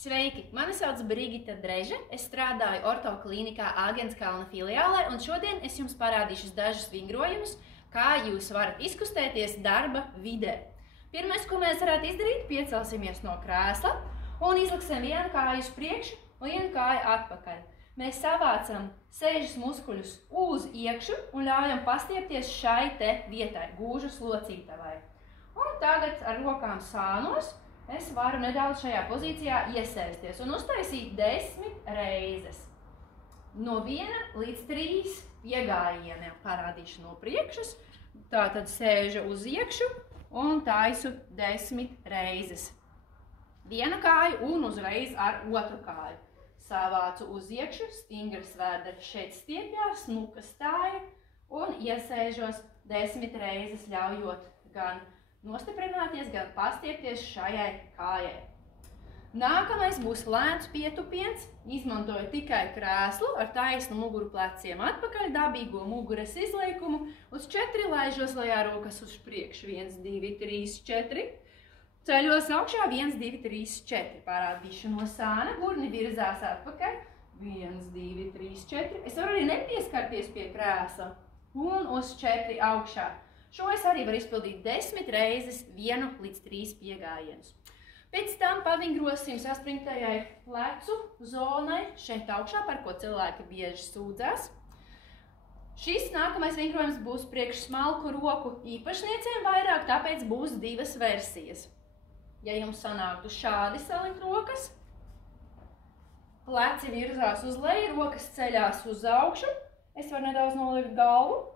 Sveiki! Mani sauc Brigita Dreže, es strādāju ortoklīnikā Āgenskalna filiālē, un šodien es jums parādīšu dažus vingrojumus, kā jūs varat izkustēties darba vidē. Pirmais, ko mēs varētu izdarīt, piecelsimies no krēsla un izliksim vienu kāju uz priekšu un vienu kāju atpakaļ. Mēs savācam sēžas muskuļus uz iekšu un ļaujam pastiepties šai te vietai, gūžas locītavai. Un tagad ar rokām sānos es varu nedaudz šajā pozīcijā iesēsties un uztaisīt 10 reizes. No 1 līdz 3 piegājieniem parādīšu no priekšas. Tātad sēžu uz iekšu un taisu 10 reizes. Viena kāja un uzreiz ar otru kāju. Savācu uz iekšu, stingras vēderi šeit stiepjās, smuka stāja un iesēžos 10 reizes, ļaujot gan nostiprināties, gan pastiepties šajai kājai. Nākamais būs lēns pietupiens. Izmantoju tikai krēslu ar taisnu muguru pleciem atpakaļ, dabīgo muguras izliekumu. Uz 4 laižos lejā rokas uz priekšu. 1, 2, 3, 4. Ceļos augšā 1, 2, 3, 4. Parādīšu no sāna. Gurni virzās atpakaļ. 1, 2, 3, 4. Es varu arī nepieskarties pie krēsla. Un uz 4 augšā. Šo es arī varu izpildīt 10 reizes, 1 līdz 3 piegājienus. Pēc tam pavingrosim saspringtajai plecu zonai šeit augšā, par ko cilvēki bieži sūdzās. Šis nākamais vingrojums būs priekš smalku roku īpašniecēm vairāk, tāpēc būs 2 versijas. Ja jums sanāktu šādi salikt rokas, pleci virzās uz leju, rokas ceļās uz augšu, es varu nedaudz nolikt galvu.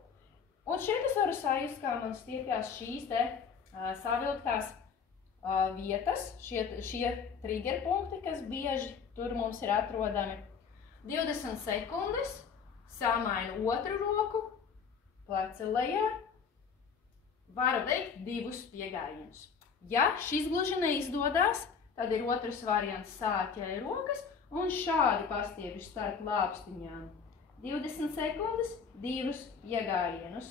Un šeit es varu sajust, kā man stiepjās šīs te savilktās vietas, šie trigger punkti, kas bieži tur mums ir atrodami. 20 sekundes, samainu otru roku, pleci lejā, varu veikt 2 piegājienus. Ja šis gluži neizdodas, tad ir otrs variants sāķēja rokas un šādi pastiepju starp lāpstiņām. 20 sekundes, 2 piegājienus.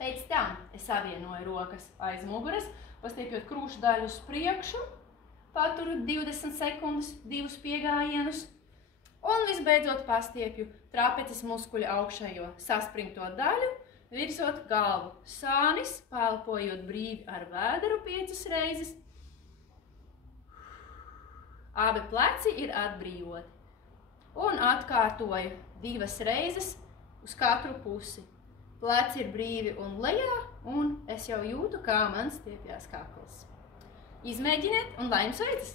Pēc tam es savienoju rokas aiz muguras, pastiepjot krūšu daļu uz priekšu, paturu 20 sekundes, 2 piegājienus un visbeidzot pastiepju trapeces muskuļa augšējo saspringto daļu, virzot galvu sānis, pelpojot brīvi ar vēderu 5 reizes. Abi pleci ir atbrīvoti. Un atkārtoju 2 reizes uz katru pusi. Pleci ir brīvi un lejā, un es jau jūtu, kā man stiepjās kakls. Izmēģiniet un lai jums veicas!